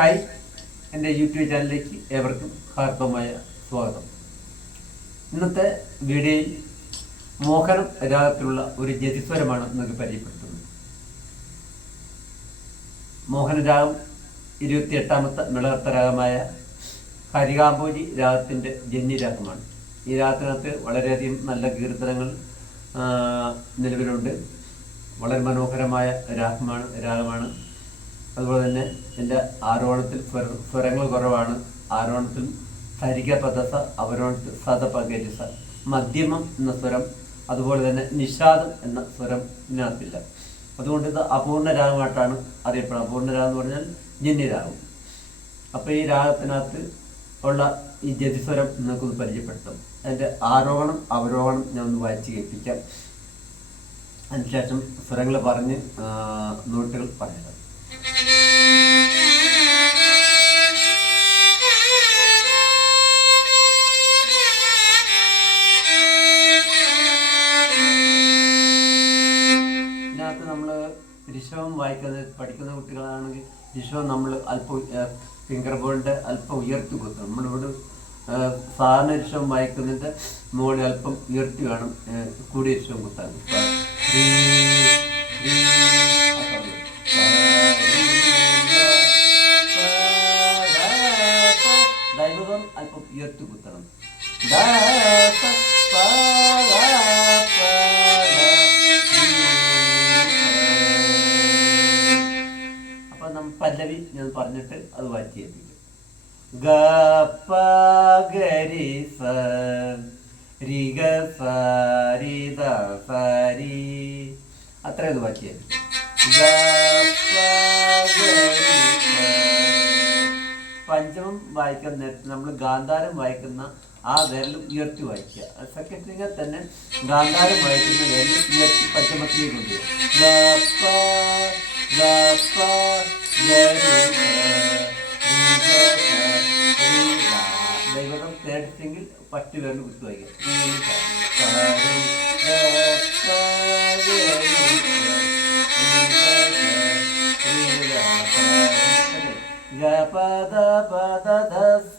Hi, എൻ്റെ YouTube ചാനലിലേക്ക് ഏവർക്കും ഹാർദവമായ സ്വാഗതം. ഇന്നത്തെ വീഡിയോയിൽ മോഹനം രാഗത്തിലുള്ള ഒരു ജതിസ്വരമാണ് നിങ്ങൾക്ക് പരിചയപ്പെടുത്തുന്നത്. മോഹനരാഗം 28ാമത്തെ മേളകർത്ത രാഗമായ ഹരികാംബോജി രാഗത്തിൻ്റെ ജന്യരാഗമാണ്. ഈ രാഗത്തിനകത്ത് വളരെയധികം നല്ല കീർത്തനങ്ങൾ നിലവിലുണ്ട്. വളരെ മനോഹരമായ രാഗമാണ്. അതുപോലെ തന്നെ എൻ്റെ ആരോഹണത്തിൽ സ്വരങ്ങൾ കുറവാണ്. ആരോഹണത്തിൽ സരിഗ പദസ, അവരോഹണത്തിൽ സദ പഗരിസ, മധ്യമം എന്ന സ്വരം, അതുപോലെ തന്നെ നിഷാദം എന്ന സ്വരം ഇതിനകത്തില്ല. അതുകൊണ്ട് ഇത് അപൂർണ രാഗമായിട്ടാണ് അറിയപ്പെടുന്നത്. അപൂർണ രാഗം എന്ന് പറഞ്ഞാൽ ജന്യരാഗം. അപ്പോൾ ഈ രാഗത്തിനകത്ത് ഉള്ള ഈ ജതിസ്വരം നിങ്ങൾക്കൊന്ന് പരിചയപ്പെടുത്തും. അതിൻ്റെ ആരോഹണം അവരോഹണം ഞാൻ ഒന്ന് വായിച്ച് കേൾപ്പിക്കാം. അതിനുശേഷം സ്വരങ്ങൾ പറഞ്ഞ് നോട്ടുകൾ പറയാം. ഇതിനകത്ത് നമ്മൾ ഋഷഭം പഠിക്കുന്ന കുട്ടികളാണെങ്കിൽ ഋഷഭം നമ്മൾ അല്പം ഫിംഗർ ബോളിൻ്റെ അല്പം ഉയർത്തി കൊടുക്കണം. നമ്മളിവിടെ സാധാരണ ഋഷഭം വായിക്കുന്നതിൻ്റെ മുകളിൽ അല്പം ഉയർത്തി വേണം കൂടിയ ഋഷഭം കുത്താൻ. ദൈവം അല്പം ഉയർത്തി കുത്തണം. അപ്പൊ നമ്മൾ പല്ലവി ഞാൻ പറഞ്ഞിട്ട് അത് വായിച്ച് കേൾപ്പിക്കും. ഗ പ ഗരി സ രി ഗ സ രി ദ സ രി, അത്രയും വായിച്ച് കേൾപ്പിക്കും. പഞ്ചമം വായിക്കുന്ന നേരത്ത് നമ്മൾ ഗാന്ധാരം വായിക്കുന്ന ആ വിരൽ ഉയർത്തി വായിക്കുക. സെക്കൻഡ് ഫിംഗർ തന്നെ ഗാന്ധാരം വായിക്കുന്ന വിരൽ ഉയർത്തി പഞ്ചമത്തിലേക്ക് കൊണ്ടുവരിക. ദൈവം തേർഡ് ഫിംഗിൽ പറ്റ് വിരൽ കുത്തി വായിക്കുക. പദ പദ ധ സ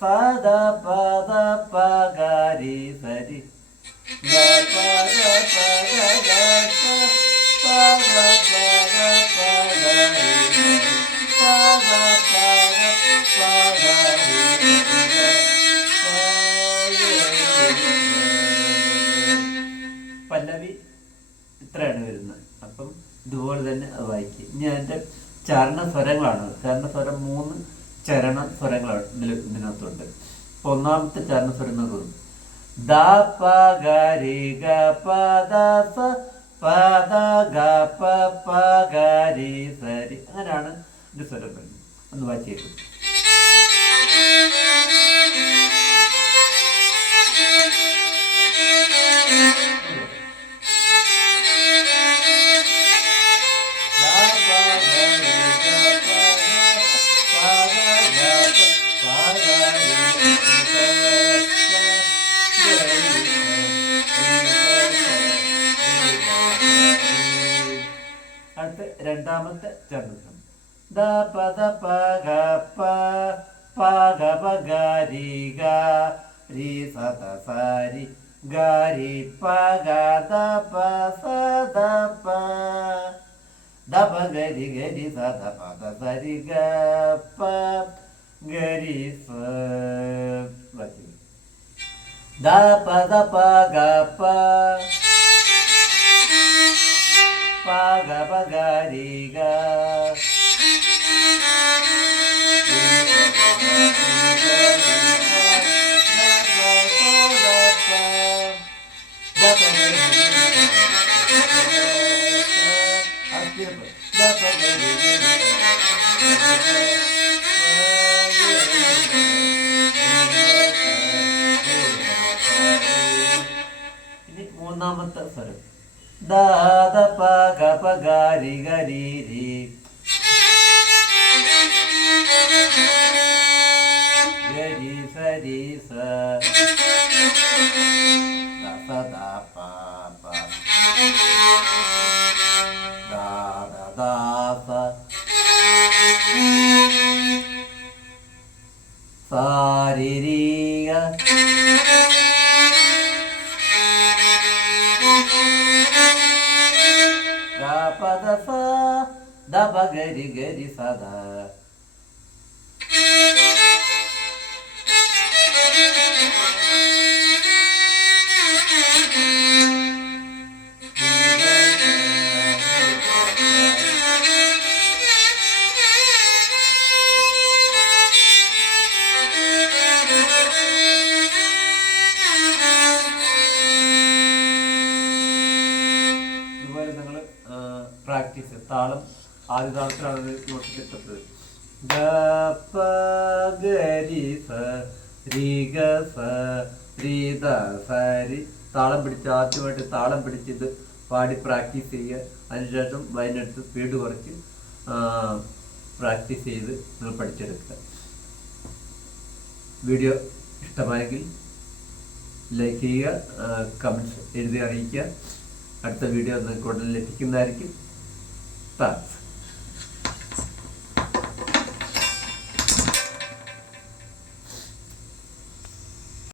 പദ പദ പ ഗ രി സ രി ഗ പദ പദ ധ സ പദ പദ പ ഗ രി പദ പദ പ ഗ രി. പല്ലവി ഇത്രയാണ് വരുന്നത്. അപ്പം ഇതുപോലെ തന്നെ അത് വായിക്കുക. ഇനി അതിൻ്റെ ചരണസ്വരങ്ങളാണ്. ചരണസ്വരം 3 ചരണ സ്വരങ്ങളാണ് ഇതിനകത്തുണ്ട്. അപ്പൊ ഒന്നാമത്തെ ചരണസ്വരം നോക്കുന്നു. ദ പ ഗ രി ഗ പ ദ സ പ ദ ഗ പ പ ഗ രി സ രി, അങ്ങനെയാണ് ഇത് സ്വരം വരുന്നത്. ഒന്ന് വായിച്ചേക്കും. അടുത്ത രണ്ടാമത്തെ ചരണസ്വരം. ദ പദ പ ഗ പ പ ഗ പ ഗ രി ഗ രി സ ത സ രി ഗ രി പ ഗ ദ പ സ ദ പ ദ പ ഗ രി സ ദ പ ദ സ രി ഗ പ ഗ രി സ. ദ പദ പ ഗ പ പ ഗ പ ഗ രി ഗ ഇനി മൂന്നാമത്തെ സ്വരം. ദ ദ പ ഗ പ ഗ രി ഗ രി രി ഗ രി സ രി സ ദ സ ദ പ പ ദ ദ ദ സ പദ സ ദ പ ഗരി ഗരി സദ. ഇതുപോലെ നിങ്ങൾ പ്രാക്ടീസ് താളം ആദ്യ താളത്തിലാണ് നോട്ടിലെത്തത്. ഗ പ ഗരി സ രി ഗ സ രി ദ സ രി. താളം പിടിച്ച് ആദ്യമായിട്ട് താളം പിടിച്ചിത് പാടി പ്രാക്ടീസ് ചെയ്യുക. അതിനുശേഷം വയനെടുത്ത് സ്പീഡ് കുറച്ച് പ്രാക്ടീസ് ചെയ്ത് നിങ്ങൾ പഠിച്ചെടുക്കുക. വീഡിയോ ഇഷ്ടമായെങ്കിൽ ലൈക്ക് ചെയ്യുക, കമൻറ്റ്സ് എഴുതി അറിയിക്കുക. അടുത്ത വീഡിയോ നിങ്ങൾക്ക് ഉടനെ ലഭിക്കുന്നതായിരിക്കും. താങ്ക്സ്.